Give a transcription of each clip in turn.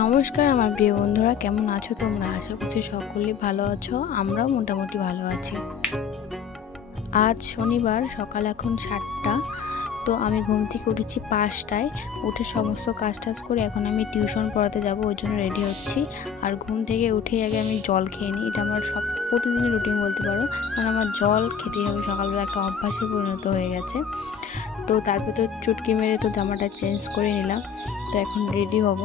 নমস্কার আমার প্রিয় বন্ধুরা, কেমন আছো তোমরা? আশা করছি সকলে ভালো আছো, আমরাও মোটামুটি ভালো আছি। আজ শনিবার, সকাল এখন সাতটা, তো আমি ঘুম থেকে উঠেছি পাঁচটায়। উঠে সমস্ত কাজ টাজ করে এখন আমি টিউশন পড়াতে যাব, ওই জন্য রেডি হচ্ছি। আর ঘুম থেকে উঠেই আগে আমি জল খেয়ে নিই, এটা আমার সব, প্রতিদিনের রুটিন বলতে পারো। কারণ আমার জল খেতেই হবে, সকালবেলা একটা অভ্যাসে পরিণত হয়ে গেছে। তো তারপর তো চুটকি মেরে তো জামাটা চেঞ্জ করে নিলাম, তো এখন রেডি হব।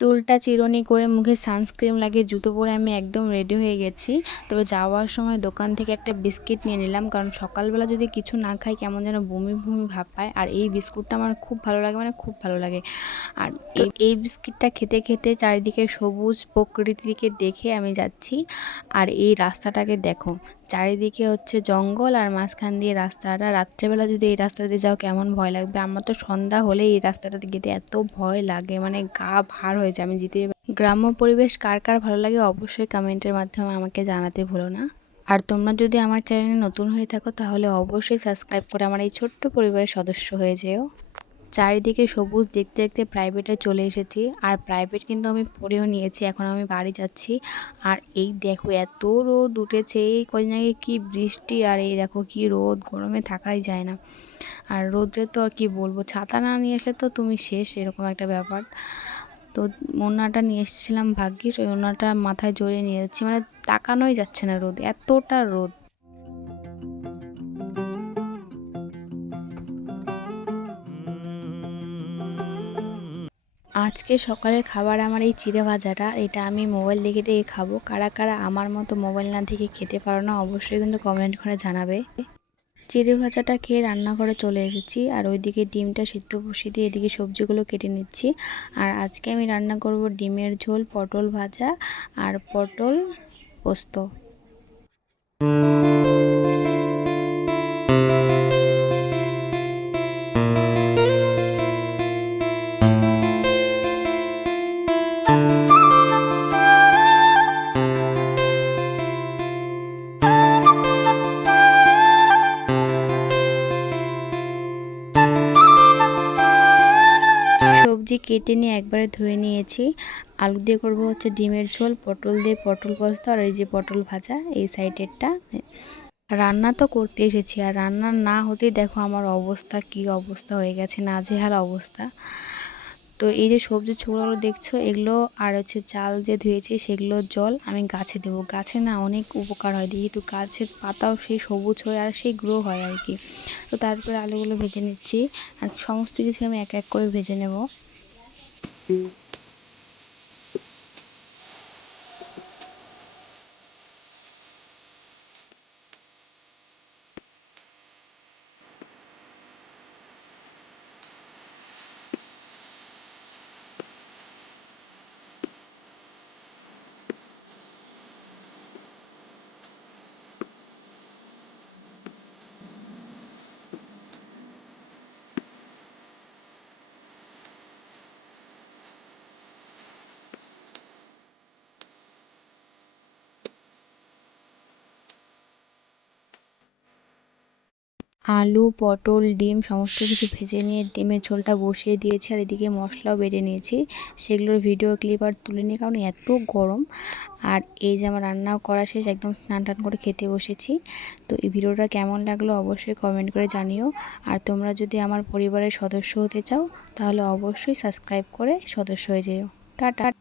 চুলটা চিরুনি করে মুখে সানস্ক্রিন লাগিয়ে জুতো পরে আমি একদম রেডি হয়ে গেছি। তবে যাওয়ার সময় দোকান থেকে একটা বিস্কিট নিয়ে নিলাম কারণ সকালবেলা যদি কিছু না খাই কেমন যেন বমি বমি ভাব পায়। আর এই বিস্কুটটা আমার খুব ভালো লাগে মানে খুব ভালো লাগে। আর এই এই বিস্কিটটা খেতে খেতে চারিদিকে সবুজ প্রকৃতিকে দেখে আমি যাচ্ছি। আর এই রাস্তাটাকে দেখো চারিদিকে হচ্ছে জঙ্গল আর মাঝখান দিয়ে রাস্তাটা। রাত্রেবেলা যদি এই রাস্তা দিয়ে যাও, কেমন ভয় লাগবে? আমার তো সন্ধ্যা হলে এই রাস্তাটাতে যেতে এত ভয় লাগে মানে গা ভার হয়ে যায়। আমি যেতে গ্রাম্য পরিবেশ কার কার ভালো লাগে অবশ্যই কমেন্টের মাধ্যমে আমাকে জানাতে ভুলো না। আর তোমরা যদি আমার চ্যানেলে নতুন হয়ে থাকো, তাহলে অবশ্যই সাবস্ক্রাইব করে আমার এই ছোট্ট পরিবারের সদস্য হয়ে যেও। চারিদিকে সবুজ দেখতে দেখতে প্রাইভেটে চলে এসেছি। আর প্রাইভেট কিন্তু আমি পড়েও নিয়েছি, এখন আমি বাড়ি যাচ্ছি। আর এই দেখো এত রোদ উঠেছে, এই কদিন আগে কী বৃষ্টি আর এই দেখো কি রোদ, গরমে থাকাই যায় না। আর রোদ্রে তো আর কী বলব, ছাতা না নিয়ে আসলে তো তুমি শেষ, এরকম একটা ব্যাপার। তো ওনাটা নিয়ে এসেছিলাম ভাগ্যিস, ওই ওনাটা মাথায় জড়িয়ে নিয়ে যাচ্ছি মানে তাকানোই যাচ্ছে না রোদ, এতটা রোদ। আজকে সকালের খাবার আমার এই চিড়ে ভাজাটা, এটা আমি মোবাইল দেখে দেখে খাব। কারা কারা আমার মতো মোবাইল না দেখে খেতে পারো না, অবশ্যই কিন্তু কমেন্ট করে জানাবে। চিড়ে ভাজাটা খেয়ে রান্নাঘরে চলে এসেছি, আর ওইদিকে ডিমটা সিদ্ধ বসিয়ে দিয়ে এদিকে সবজিগুলো কেটে নিচ্ছি। আর আজকে আমি রান্না করব ডিমের ঝোল, পটল ভাজা আর পটল পোস্ত। সবজি কেটে নিয়ে একবারে ধুয়ে নিয়েছি। আলু দিয়ে করব হচ্ছে ডিমের ঝোল, পটল দিয়ে পটল পোস্ত আর এই যে পটল ভাজা, এই সাইডেরটা। রান্না তো করতে এসেছি আর রান্না না হতেই দেখো আমার অবস্থা, কি অবস্থা হয়ে গেছে, নাজেহাল অবস্থা। তো এই যে সবজি ছোড়াগুলো দেখছ, এগুলো আর হচ্ছে চাল যে ধুয়েছি সেগুলো জল আমি গাছে দেবো। গাছে না অনেক উপকার হয়, যেহেতু গাছের পাতাও সেই সবুজ হয় আর সেই গ্রো হয় আর কি। তো তারপরে আলুগুলো ভেজে নিচ্ছি। আর সমস্ত কিছু আমি এক এক করে ভেজে নেব। mm আলু পটল ডিম সমস্ত কিছু ভেজে নিয়ে ডিমের ঝোলটা বসিয়ে দিয়েছি আর এদিকে মশলাও বেটে নিয়েছি। সেগুলোর ভিডিও ক্লিপ আর তুলে নিই কারণ এত গরম। আর এই যে আমার রান্নাও করা শেষ একদম স্নান টান করে খেতে বসেছি। তো এই ভিডিওটা কেমন লাগল অবশ্যই কমেন্ট করে জানিও। আর তোমরা যদি আমার পরিবারের সদস্য হতে চাও তাহলে অবশ্যই সাবস্ক্রাইব করে সদস্য হয়ে যেও। টাটা।